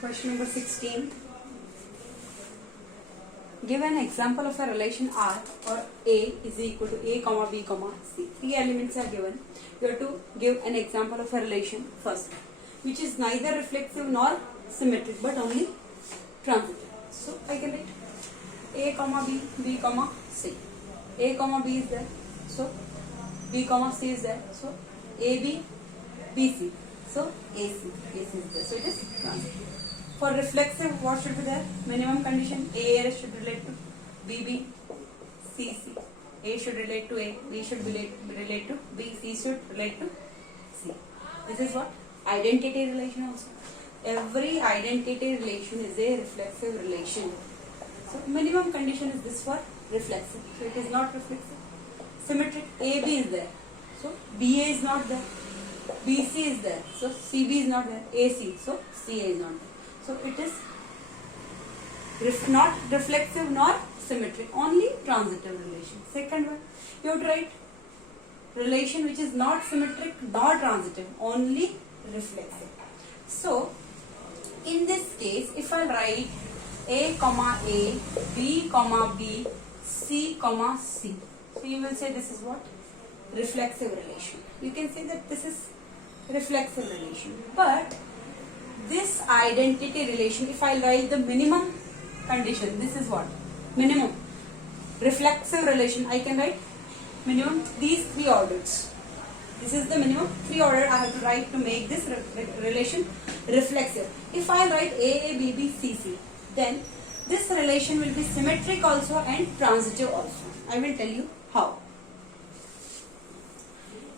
Question number 16. Give an example of a relation R or A is equal to A comma B comma C. Three elements are given. You have to give an example of a relation first, which is neither reflexive nor symmetric but only transitive. So I can write A comma B, B comma C. A comma B is there, so B comma C is there, so AB, BC. So AC is there. So it is transitive. For reflexive, what should be there? Minimum condition A should relate to BB, CC. A should relate to A, B should relate to B, C should relate to C. This is what? Identity relation also. Every identity relation is a reflexive relation. So minimum condition is this for reflexive. So it is not reflexive. Symmetric, AB is there. So BA is not there. BC is there. So CB is not there. AC. So CA is not there. So it is not reflexive nor symmetric, only transitive relation. Second one, you have to write relation which is not symmetric nor transitive, only reflexive. So in this case, if I write A comma A, B comma B, C comma C, so you will say this is what? Reflexive relation. You can say that this is reflexive relation. But this identity relation, if I write the minimum condition, this is what? Minimum. Reflexive relation, I can write minimum these three orders. This is the minimum three order I have to write to make this relation reflexive. If I write A, B, B, C, C, then this relation will be symmetric also and transitive also. I will tell you how.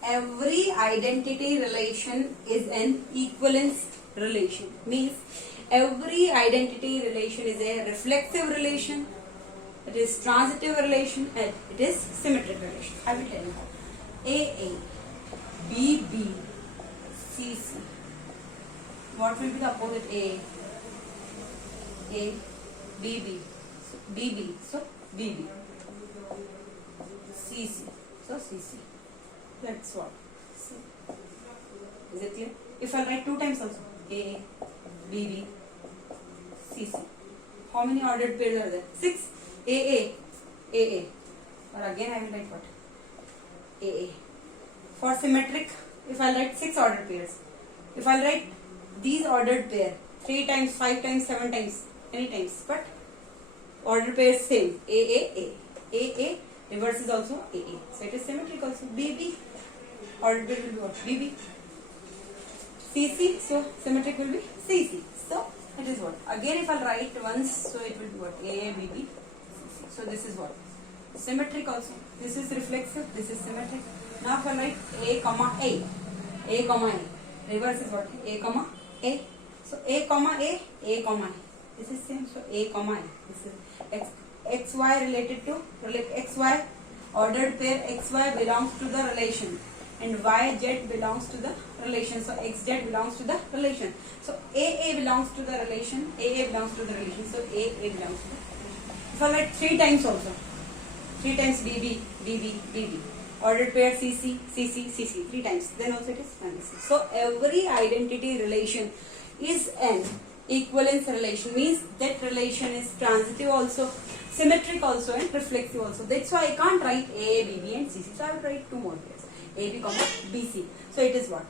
Every identity relation is an equivalence relation. Means every identity relation is a reflexive relation, it is transitive relation, and it is symmetric relation. I will tell you how. AA, BB, CC. What will be the opposite A? A, BB, so BB, so BB. CC, so CC. That's what. C. Is it clear? If I write two times also, A, BB, CC. How many ordered pairs are there? 6. AA, AA. Or again I will write what? AA. For symmetric, if I write 6 ordered pairs. If I write these ordered pair 3 times, 5 times, 7 times, any times, but ordered pairs same. AA, AA. Reverse is also AA. So it is symmetric also. BB. Ordered pair will be what? BB. CC. So symmetric will be CC. So it is what? Again if I write once, so it will be what? AA, BB, CC. So this is what? Symmetric also. This is reflexive. This is symmetric. Now if I write A comma A. A comma A. Reverse is what? A comma A. So A comma A comma A. This is same. So A comma A. This is XY related to XY. Ordered pair XY belongs to the relation and YZ belongs to the relation. So XZ belongs to the relation. So AA belongs to the relation. AA belongs to the relation. So AA belongs to the relation. If I write 3 times also. 3 times BB, BB, BB. Ordered pair CC, CC, CC. 3 times. Then also it is transitive. So every identity relation is an equivalence relation. Means that relation is transitive also, symmetric also, and reflexive also. That's why I can't write A, BB and CC. So I will write 2 more pairs. AB comma BC. So it is what?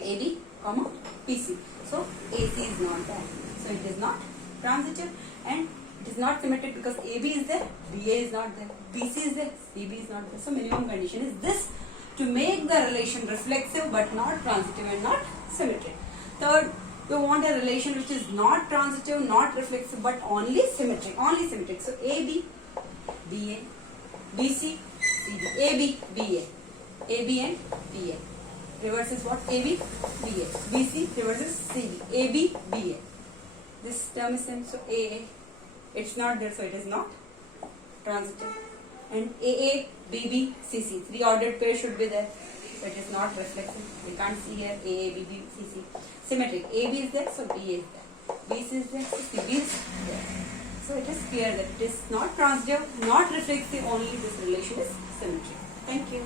AB comma BC. So AC is not there. So it is not transitive and it is not symmetric because AB is there, BA is not there, BC is there, CB is not there. So minimum condition is this to make the relation reflexive but not transitive and not symmetric. Third, you want a relation which is not transitive, not reflexive but only symmetric. Only symmetric. So AB, BA, BC, CB. AB, BA. AB and BA. Reverse is what? AB, BA. BC, reverse is CB. AB, BA. This term is same. So AA, it's not there, so it is not transitive. And AA, BB, CC. 3 ordered pairs should be there. So it is not reflexive. We can't see here AA, BB, CC. Symmetric. AB is there, so BA is there. BC is there, so CB is there. So it is clear that it is not transitive, not reflexive, only this relation is symmetric. Thank you.